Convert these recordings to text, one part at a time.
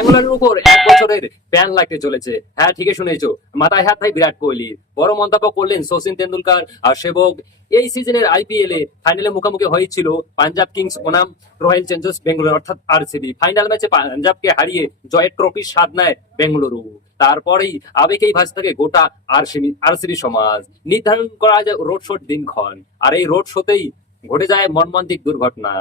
ব্যাঙ্গালোরের উপর 1 বছরের ব্যান লাগতে চলেছে। হ্যাঁ, ঠিকই শুনেছো, মাথায় হাত ভাই বিরাট কোহলি। বড় মন্তব্য করলেন সচিন তেন্ডুলকার আর সেবক। এই সিজনের আইপিএল এ ফাইনালে মুখোমুখি হয়েছিল পাঞ্জাব কিংস বনাম রয়্যাল চ্যালেঞ্জার্স বেঙ্গালুরু অর্থাৎ আরসিবি। ফাইনাল ম্যাচে পাঞ্জাবকে হারিয়ে জয়ের ট্রফির স্বাদ নেয় বেঙ্গালুরু। তারপরেই আবেগেই ভাসতে থাকে গোটা আরসিবি সমাজ। নির্ধারণ করা যায় রোড শোর দিনক্ষণ, আর এই রোড শোতেই ঘটে যায় মর্মান্তিক দুর্ঘটনা।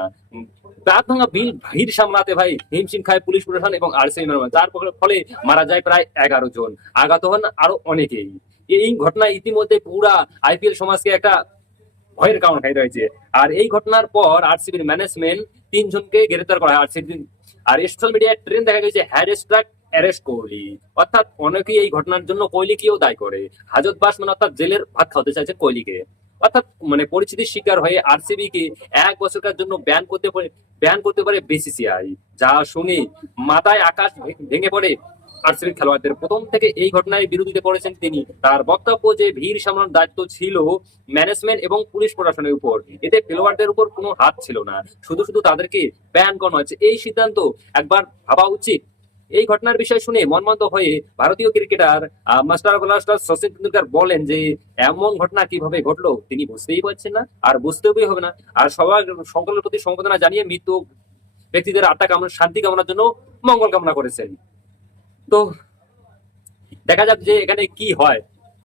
দাঁত ভাঙা ভিড় সামলাতে ভাই হিমশিম খায় পুলিশ প্রশাসন এবং আরসিবি, যার ফলে মারা যায় প্রায় 11 জন, আঘাত হন আরো অনেকেই। এই ঘটনা ইতিমধ্যে পুরা আইপিএল সমাজকে একটা ভয়ের কারণ হয়ে রয়েছে। আর এই ঘটনার পর আরসিবির ম্যানেজমেন্ট 3 জনকে গ্রেফতার করা হয় আরসিবি। আর সোশ্যাল মিডিয়ায় ট্রেন্ড দেখা গেছে হ্যাশট্যাগ অ্যারেস্ট কোহলি, অর্থাৎ অনেকেই এই ঘটনার জন্য কোহলিকেও দায়ী করে। হাজতবাস মানে অর্থাৎ জেলের ভাত খাওয়াতে চাইছে কোহলিকে। অর্থাৎ পরিস্থিতির শিকার হয়ে আরসিবি কে 1 বছরের জন্য ব্যান করতে পারে বিসিসিআই। যা শুনে মাথায় আকাশ ভেঙে পড়ে আরসিবির খেলোয়াড়দের। প্রথম থেকে এই ঘটনায় বিরোধিতা করেছেন তিনি। তার বক্তব্য যে ভিড় সামলানোর দায়িত্ব ছিল ম্যানেজমেন্ট এবং পুলিশ প্রশাসনের উপর, এতে খেলোয়াড়দের উপর কোনো হাত ছিল না, শুধু শুধু তাদেরকে ব্যান করানো হয়েছে। এই সিদ্ধান্ত একবার ভাবা উচিত। এই ঘটনার বিষয় শুনে মর্মাহত হয়ে ভারতীয় cricketer master blaster Sachin Tendulkar বলেন যে এমন ঘটনা কিভাবে ঘটলো তিনি বুঝতেই পারছেন না, আর বুঝতেই হবে না। আর সবার সকলের প্রতি সমবেদনা জানিয়ে মৃত ব্যক্তিদের শান্তি কামনার জন্য মঙ্গল কামনা করেছেন। তো দেখা যাক যে এখানে কি হয়।